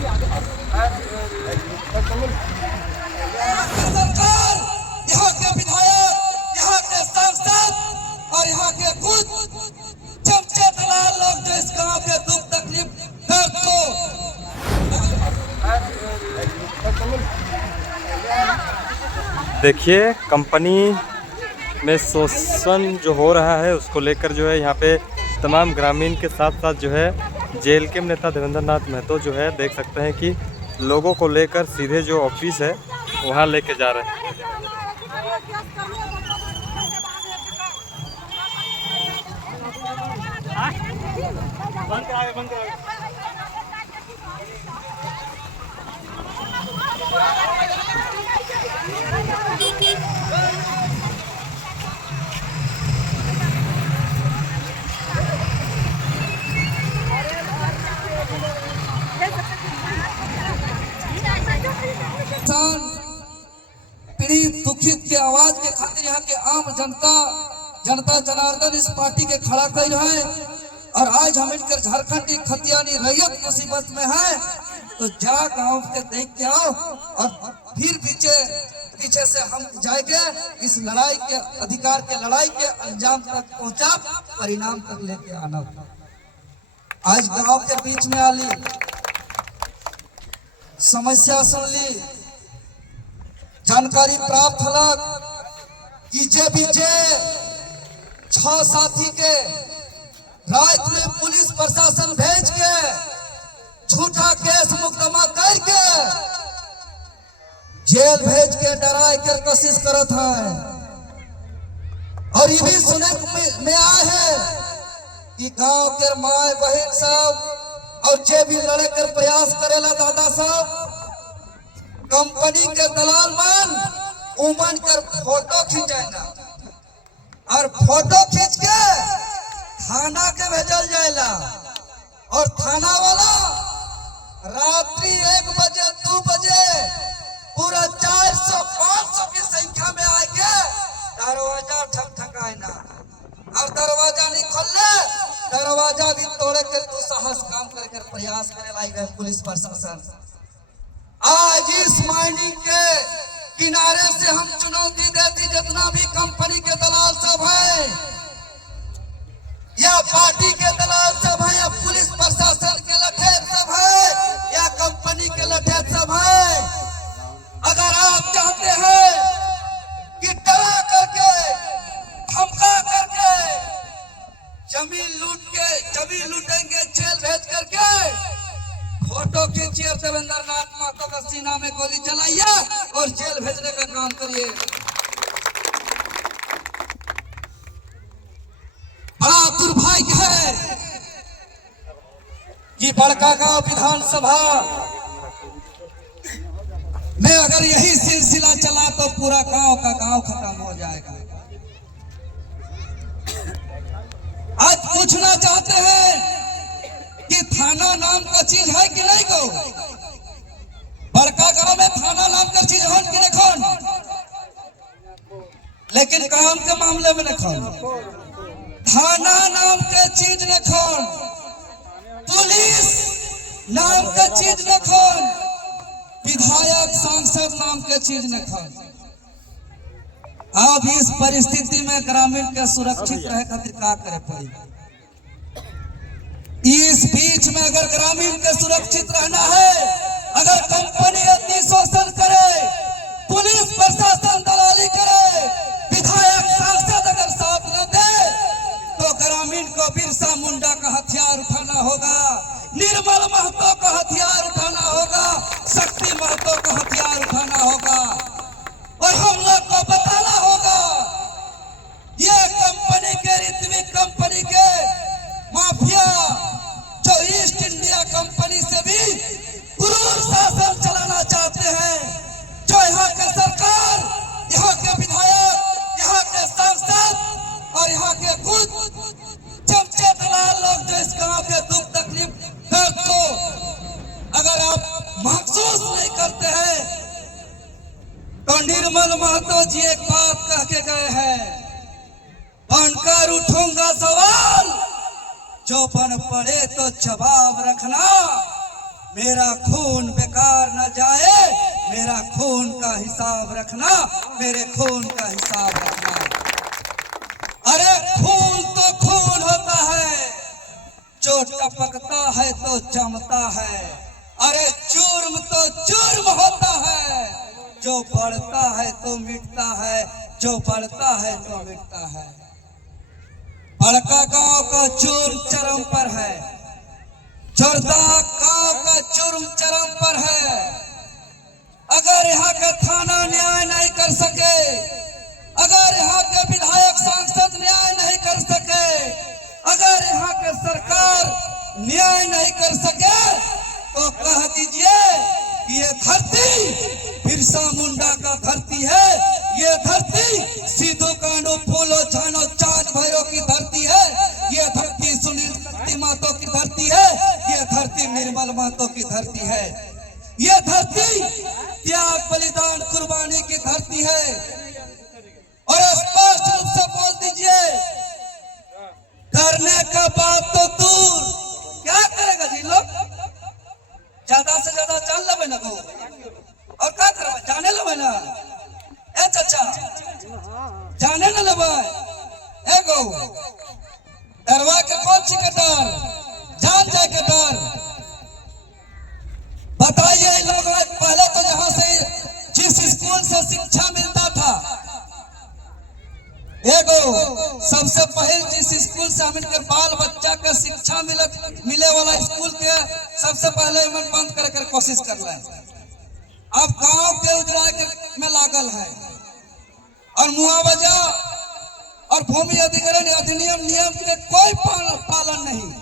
सरकार, यहाँ के विधायक, यहाँ के सांसद और यहाँ के कुछ चमचे दलाल लोग जो इस गांव के दुख तकलीफ दर्द को देखिए कंपनी में शोषण जो हो रहा है उसको लेकर जो है यहाँ पे तमाम ग्रामीण के साथ साथ जो है जेएलके नेता देवेंद्र नाथ महतो जो है देख सकते हैं कि लोगों को लेकर सीधे जो ऑफिस है वहाँ लेके जा रहे हैं। पीड़ित दुखित के आवाज के खातिर यहाँ के आम जनता जनार्दन इस पार्टी के खड़ा कर है। और आज हम इनकर झारखंड की खतियानी रैयत मुसीबत में है, तो जा गांव के देख के आओ और फिर पीछे से हम जाएंगे इस लड़ाई के अधिकार के लड़ाई के अंजाम तक पहुंचा, परिणाम तक लेके आना। आज गांव के बीच में आली, समस्या सुन ली, जानकारी प्राप्त हलक कि जे 6 साथी के रात में पुलिस प्रशासन भेज के झूठा केस मुकदमा करके जेल भेज के डराए कर कोशिश करत है। और ये भी सुने में आए है कि गांव के माए बहन सब और जे भी लड़े कर प्रयास करेला दादा साहब, कंपनी के दलाल मन उमन कर फोटो खींचेगा और फोटो खींच के थाना के भेजल जाएला। और थाना वाला रात्रि 1 बजे 2 बजे पूरा 400-500 की संख्या में आके दरवाजा ठकठकाए ना, और दरवाजा नहीं खोले, दरवाजा भी तोड़े के तू साहस काम करके प्रयास करे लाई गए पुलिस प्रशासन। आज इस माइनिंग के किनारे से हम चुनौती देती, जितना भी कंपनी के दलाल सब है या पार्टी के दलाल सब है या पुलिस प्रशासन के लठेत सब है या कंपनी के लठेत सब है, अगर आप चाहते हैं कि डरा करके धमका करके जमीन लूटेंगे जेल भेज करके, फोटो खींचिए देवेंद्र नाथ महतो का सीना में गोली चलाइए और जेल भेजने का काम करिए। बड़ा दुर्भाग्य है कि बड़का गांव विधानसभा में अगर यही सिलसिला चला तो पूरा गांव का गांव खत्म हो जाएगा। आज पूछना चाहते हैं कि थाना नाम का चीज है कि नहीं गो? बड़का गांव में थाना नाम का चीज है कि नहीं खोन? लेकिन काम के मामले में नहीं खोन, थाना नाम के चीज न खोन, पुलिस नाम के चीज न खोन, विधायक सांसद नाम के चीज न खोन। अब इस परिस्थिति में ग्रामीण के सुरक्षित रहे खातिर का करे पड़ी? इस बीच में अगर ग्रामीण के सुरक्षित रहना है, अगर कंपनी अति शोषण करे, पुलिस प्रशासन दलाली करे, विधायक सांसद अगर साथ न दे, तो ग्रामीण को बिरसा मुंडा का हथियार उठाना होगा, निर्मल महतो का हथियार उठाना होगा, शक्ति महतो का हथियार उठाना होगा और हम लोग को बताना होगा ये कंपनी के ऋत्विक कंपनी के माफिया जो ईस्ट इंडिया कंपनी से भी क्रूर शासन चलाना चाहते हैं, जो यहाँ के सरकार, यहाँ के विधायक, यहाँ के सांसद और यहाँ के कुछ चमचे दलाल लोग जो इस गांव के दुख तकलीफ दर्द को अगर आप महसूस नहीं करते हैं, तो निर्मल महतो जी एक बात कह के गए हैं, बनकर उठूंगा सवाल, जो बन पड़े तो जवाब रखना, मेरा खून बेकार न जाए, मेरा खून का हिसाब रखना, मेरे खून का हिसाब रखना। अरे खून तो खून होता है, जो टपकता है तो जमता है। अरे जुर्म तो जुर्म होता है, जो बढ़ता है तो मिटता है, जो बढ़ता है तो मिटता है। बड़का गांव का जुर्म चरम पर है, जोरदा गांव का जुर्म चरम पर है। अगर यहाँ का थाना न्याय नहीं कर सके, अगर यहाँ के विधायक सांसद न्याय नहीं कर सके, अगर यहाँ के सरकार न्याय नहीं कर सके, तो कह दीजिए कि ये धरती बिरसा मुंडा का धरती है, ये धरती सिद्धू कान्हू फूलो झानो चाँद भैरव की धरती है, ये धरती सुनील शक्ति महतो की धरती है, ये धरती निर्मल महतो की धरती है, ये धरती त्याग बलिदान कुर्बानी की धरती है। और स्पष्ट रूप से बोल दीजिए, करने का बात तो दूर, क्या करेगा जी लोग? ज्यादा से ज्यादा जान लेवे ना को, और क्या करबे? जाने लेवे ना। ए चाचा जाने न लेवे, एगो डरवा के कौन सी के डर, जान जाए के डर। बताइए लोग, पहले तो जहां से जिस स्कूल से शिक्षा मिलता था, एगो सबसे पहले जिस स्कूल से हमकर बाल बच्चा का शिक्षा मिले वाला स्कूल के सबसे पहले मन बंद करे कर कोशिश कर रहा है। अब गांव के उजड़ा के में लागल है, और मुआवजा और भूमि अधिग्रहण अधिनियम नियम के कोई पालन नहीं।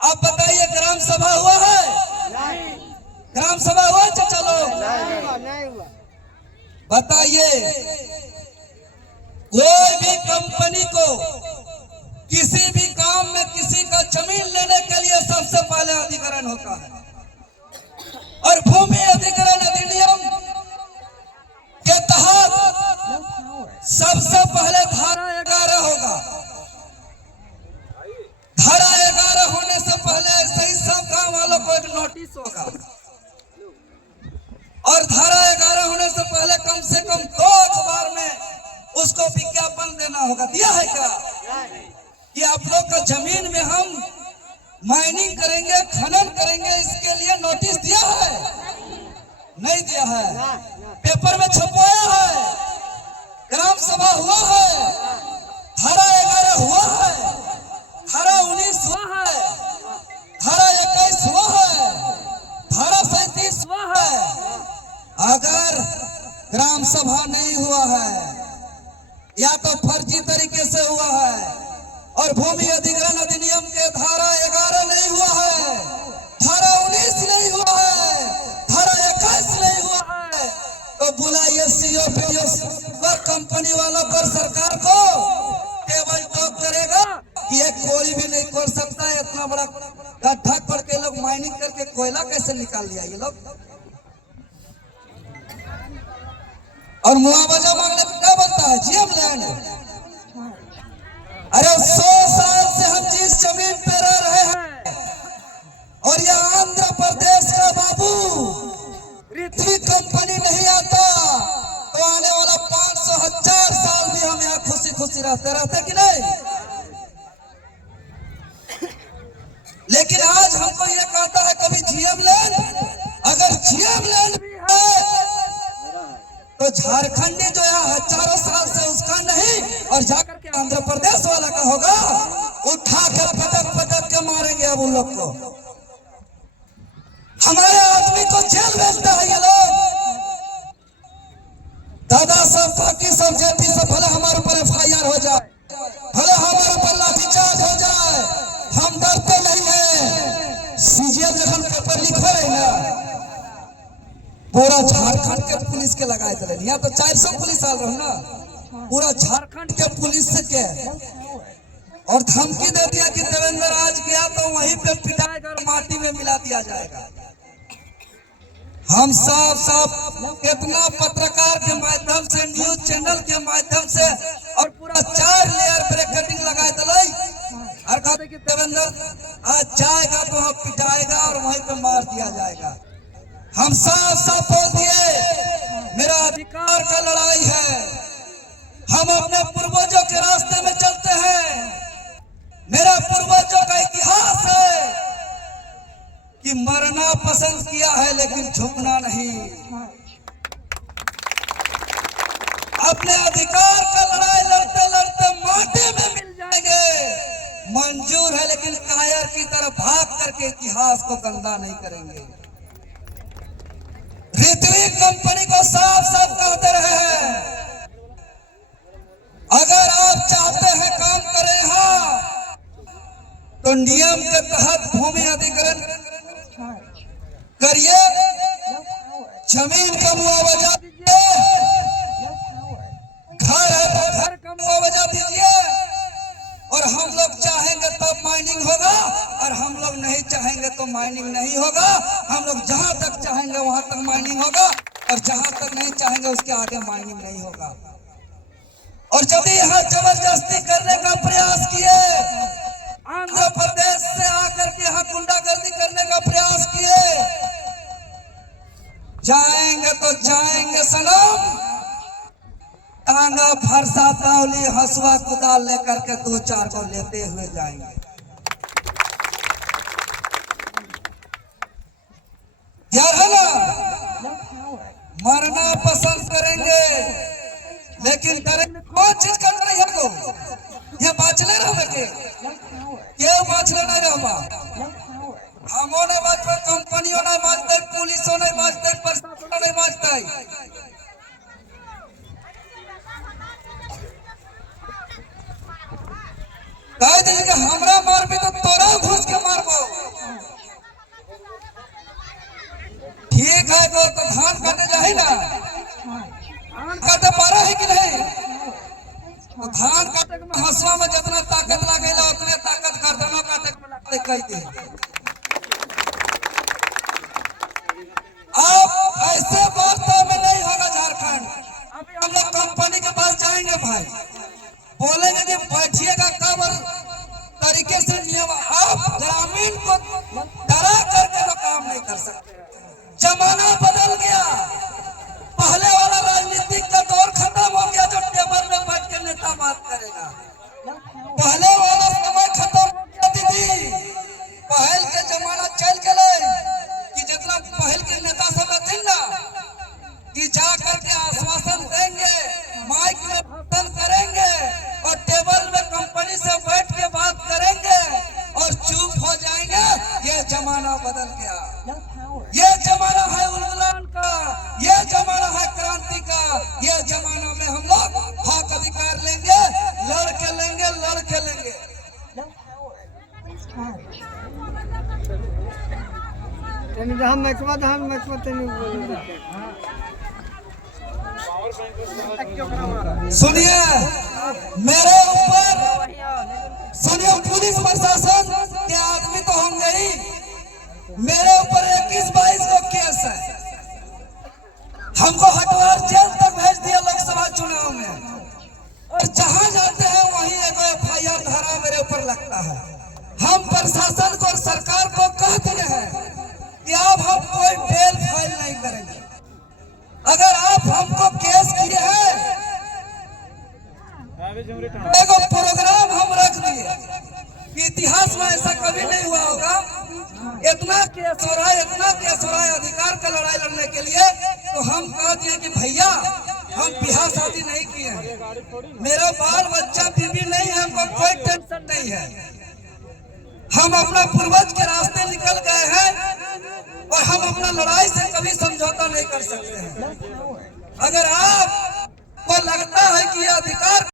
आप बताइए, ग्राम सभा हुआ है? ग्राम सभा हुआ चाचा लोग? बताइए, कोई भी कंपनी को किसी भी काम में किसी का जमीन लेने के लिए सबसे पहले अधिग्रहण होता है, और भूमि अधिग्रहण अधिनियम के तहत सबसे पहले धारा 11 होगा। धारा 11 होने से पहले सही सब काम वालों को एक नोटिस होगा, और धारा 11 होने से पहले कम से कम 2 अखबार में उसको विज्ञापन देना होगा। दिया है क्या कि आप लोग का जमीन में हम माइनिंग करेंगे, खनन करेंगे, इसके लिए नोटिस दिया है? नहीं दिया है। पेपर में छपवाया है, ग्राम सभा हुआ है, धारा 11 हुआ है, धारा 19 हुआ है, धारा 21 हुआ है, धारा 37 हुआ है। अगर ग्राम सभा नहीं हुआ है, या तो फर्जी तरीके से हुआ है, और भूमि अधिग्रहण अधिनियम के धारा 11 नहीं हुआ है, धारा 19 नहीं हुआ है, धारा 21 नहीं हुआ है, तो बुलाइए सीओ पीओ पर, कंपनी वालों पर, सरकार को टेबल टॉक करेगा कि ये कोई भी नहीं कर सकता है। इतना बड़ा गड्ढा खोद के लोग माइनिंग करके कोयला कैसे निकाल लिया ये लोग? और मुआवजा मांगने पर क्या बनता है? GM land. अरे 100 साल से हम जिस जमीन पे रह रहे हैं, और यह आंध्र प्रदेश का बाबू पृथ्वी कंपनी नहीं आता, तो आने वाला 500,000 साल भी हम यहाँ खुशी खुशी रहते कि नहीं? लेकिन आज हमको ये कहता है कभी जीएम लैंड। अगर जीएम लैंड भी है तो झारखंडी जो है हजारों साल से उसका नहीं, और जाकर के आंध्र प्रदेश वाला का होगा। उठा कर पटक पटक के मारेंगे अब उन लोग को। हमारे आदमी को जेल भेजता है ये लोग। दादा सब, बाकी सब, जेपी सब, भले हमारे ऊपर FIR हो जाए, भले हमारे ऊपर लाठीचार्ज हो जाए, हम डरते नहीं है। सीजीएम जब पेपर लीक हो रही ना, पूरा झारखंड के पुलिस के लगाए थे, यहाँ तो 400 पुलिस आ रहा ना, पूरा झारखंड के पुलिस से के, और धमकी दे दिया कि देवेंद्र आज गया तो वहीं पे पिटाएगा और माटी में मिला दिया जाएगा। हम सब कितना पत्रकार के माध्यम से, न्यूज चैनल के माध्यम से, और पूरा 4 लेयर ब्रैकेटिंग लगाए दिलाई। और कहते कि देवेंद्र आज जाएगा तो वहां पिटाएगा और वहीं पे मार दिया जाएगा। हम साफ साफ बोल दिए मेरा अधिकार का लड़ाई है। हम अपने पूर्वजों के रास्ते में चलते हैं। मेरा पूर्वजों का इतिहास है कि मरना पसंद किया है लेकिन झुकना नहीं। अपने अधिकार का लड़ाई लड़ते लड़ते माटी में मिल जाएंगे, मंजूर है, लेकिन कायर की तरफ भाग करके इतिहास को गंदा नहीं करेंगे। ऋत्विक कंपनी को साफ साफ कहते रहे हैं, अगर आप चाहते हैं काम करें यहाँ तो नियम के तहत भूमि अधिग्रहण करिए, जमीन का मुआवजा दीजिए, घर है तो घर का मुआवजा दीजिए, और हम लोग चाहेंगे तब माइनिंग होगा और हम लोग नहीं चाहेंगे तो माइनिंग नहीं होगा। हम लोग जहां तक चाहेंगे वहां तक माइनिंग होगा और जहां तक नहीं चाहेंगे उसके आगे माइनिंग नहीं होगा। और जब यहाँ जबरदस्ती करने का प्रयास किए, आंध्र प्रदेश से आकर के यहाँ गुंडागर्दी करने का प्रयास किए, जाएंगे तो जाएंगे सनम, टांगा फरसा तावली हंसुआ कुदाल लेकर के 2-4 को लेते हुए जाएंगे। यार है ना, मरना पसंद करेंगे लेकिन करेंगे कौन चीज कर रही है को ये बाचले रहे के क्यों बाचले नहीं रहबा। हमो नहीं बाचबे, कंपनियों नहीं बाचते, पुलिसों नहीं बाचते, प्रशासन नहीं बाचते। कह दीजिए कि हमरा मारबे तो तोरा घुस के मारबो। ठीक है तो धान काटे जाए ना, धान काटे पारा है कि नहीं, तो धान काटे में हंसुआ में जितना ताकत लगेला उतने ताकत गर्दनों काटे में लगते कहते। अब ऐसे वार्ता में नहीं होगा झारखंड। अभी हम लोग कंपनी के पास जाएंगे भाई, बोलेंगे कि बैठिएगा कब तरीके से नियम। आप ग्रामीण को डरा करके तो काम नहीं कर सकते। जमाना बदल गया, पहले वाला राजनीतिक का दौर खत्म हो गया जो टेबल में बैठ के नेता बात करेगा। पहले वाला समय खत्म हो गया दीदी। पहल के जमाना चल गए कि जितना पहल के नेता सब थे ना कि जा करके आश्वासन देंगे, माइक में भाषण करेंगे और टेबल में कंपनी से बैठ के बात करेंगे और चुप हो जाएंगे। ये जमाना बदल गया। ये जमाना है उन्मूलन का, ये जमाना है क्रांति का। ये जमाना में हम लोग हक अधिकार लेंगे, लड़के लेंगे, लड़के लेंगे। सुनिए मेरे ऊपर, सुनिए पुलिस प्रशासन के आदमी तो होंगे ही, मेरे ऊपर 21-22 को केस है। हमको हटवार जेल तक भेज दिया लोकसभा चुनाव में, और जहां जाते हैं वहीं एक FIR धारा मेरे ऊपर लगता है। हम प्रशासन को और सरकार को कह दिए हैं कि अब हम कोई बेल फाइल नहीं करेंगे। अगर आप हमको केस किए हैं, एक प्रोग्राम हम रख दिए कि इतिहास में ऐसा कभी नहीं हुआ होगा, इतना केस हो रहा है, इतना केस हो रहा है अधिकार का लड़ाई लड़ने के लिए। तो हम कह दिए कि भैया हम बिहार शादी नहीं किए हैं, मेरा बाल बच्चा बीवी नहीं है, हमको कोई टेंशन नहीं है। हम अपना पूर्वज के रास्ते निकल गए हैं और हम अपना लड़ाई से कभी समझौता नहीं कर सकते हैं। अगर आपको लगता है कि यह अधिकार